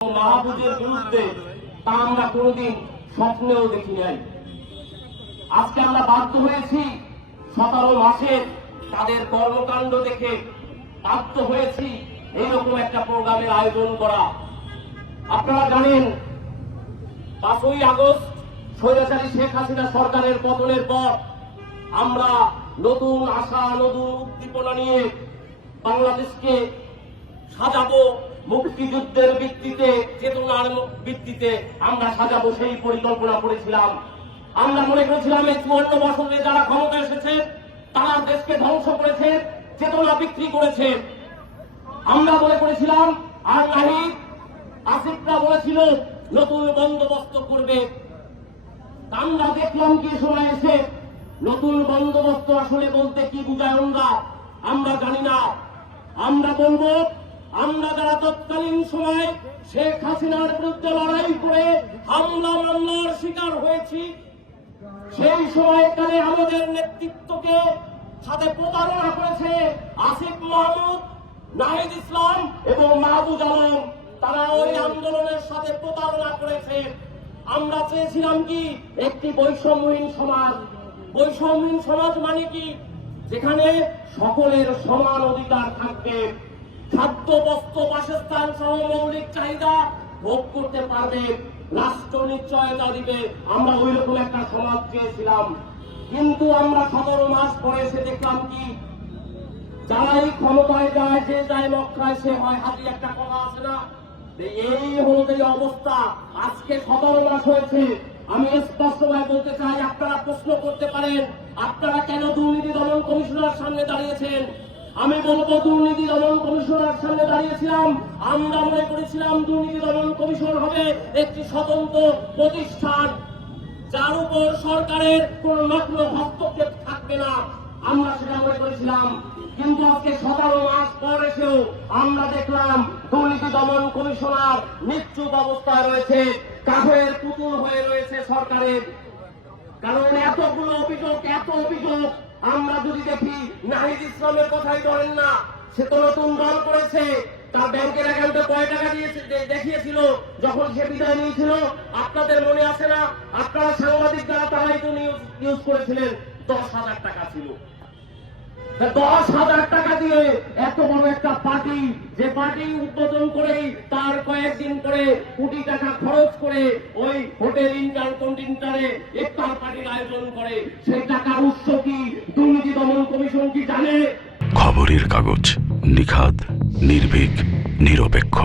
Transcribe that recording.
মাহবুবের বিরুদ্ধে তা আমরা কোনোদিন স্বপ্নেও দেখি নাই। আজকে আমরা বাধ্য হয়েছি সতেরো মাসে তাদের কর্মকাণ্ড দেখে বাধ্য হয়েছি এইরকম একটা প্রোগ্রামের আয়োজন করা। আপনারা জানেন, পাঁচই আগস্ট স্বৈরাচারী শেখ হাসিনা সরকারের পতনের পর আমরা নতুন আশা, নতুন উদ্দীপনা নিয়ে বাংলাদেশকে সাজাবো। মুক্তিযুদ্ধের ভিত্তিতে, চেতনার ভিত্তিতে আমরা সাজাবো সেই পরিকল্পনা করেছিলাম। আমরা মনে করেছিলাম এই চুয়ান্ন বছরে যারা ক্ষমতা এসেছে, তারা দেশকে ধ্বংস করেছে, চেতনা বিক্রি করেছে। আমরা মনে করেছিলাম, আর নাহি, আসিফরা বলেছিল, নতুন বন্দোবস্ত করবে। আমরা দেখলাম কি সময় এসে, নতুন বন্দোবস্ত আসলে বলতে কি বুঝায় আমরা আমরা জানি না। আমরা বলব আমরা যারা তৎকালীন সময় শেখ হাসিনার বিরুদ্ধে লড়াই করে হামলা মামলার শিকার হয়েছি, সেই সময়কালে আমাদের নেতৃত্বকে সাথে প্রতারণা করেছে আসিফ মাহমুদ, নাহিদ ইসলাম এবং মাহবুজ আলম। তারা ওই আন্দোলনের সাথে প্রতারণা করেছে। আমরা চেয়েছিলাম কি একটি বৈষম্যহীন সমাজ। বৈষম্যহীন সমাজ মানে কি? যেখানে সকলের সমান অধিকার থাকবে। খাদ্য বস্ত্র, বাসস্থান সহ মৌলিক চাহিদা ভোগ করতে পারবে রাষ্ট্র নিশ্চয়তা দিবে। আমরা ওই রকম একটা সমাজ চেয়েছিলাম। কিন্তু আমরা সতেরো মাস পরে এসে দেখলাম কি, যারাই ক্ষমতায় যায়, যে যায় মক্কায় সে হয়, হাতি একটা কথা আছে না? এই হলো যে অবস্থা, আজকে সতেরো মাস হয়েছে। আমি স্পষ্টভাবে বলতে চাই, আপনারা প্রশ্ন করতে পারেন, আপনারা কেন দুর্নীতি দমন কমিশনার সামনে দাঁড়িয়েছেন? আমি বলব দুর্নীতি দমন কমিশনার সামনে দাঁড়িয়েছিলাম। আমরা মনে করেছিলাম দুর্নীতি দমন কমিশন হবে একটি স্বতন্ত্র প্রতিষ্ঠান, যার উপর সরকারের কোন নগ্ন হস্তক্ষেপ থাকবে না। আমরা সেটা মনে করেছিলাম। কিন্তু আজকে সতেরো মাস পর এসেও আমরা দেখলাম দুর্নীতি দমন কমিশনার নিশ্চুপ অবস্থায় রয়েছে কাঠের পুতুল হয়ে রয়েছে সরকারের। কারণ এতগুলো অভিযোগ, এত অভিযোগ আমরা যদি দেখি, নাহিদ ইসলামের কথাই ধরেন না। সে তো নতুন দল করেছে, তার ব্যাংকের অ্যাকাউন্টে কয় টাকা দিয়েছে দেখিয়েছিল, যখন সে বিদায় নিয়েছিল, আপনাদের মনে আছে না? আপনারা সাংবাদিক যারা তারাই তো নিউজ করেছিলেন, দশ হাজার টাকা ছিল। দশ হাজার টাকা দিয়ে এত বড় একটা পার্টি, যে পার্টি উদ্বোধন করেই তার কয়েকদিন পরে কোটি টাকা খরচ করে ওই হোটেল ইন্টার কন্টিনেন্টারে ইফতার পার্টির আয়োজন করে। সেই টাকার উৎস কি দুর্নীতি দমন কমিশন কি জানে? খবরের কাগজ নিখাদ, নির্ভীক, নিরপেক্ষ।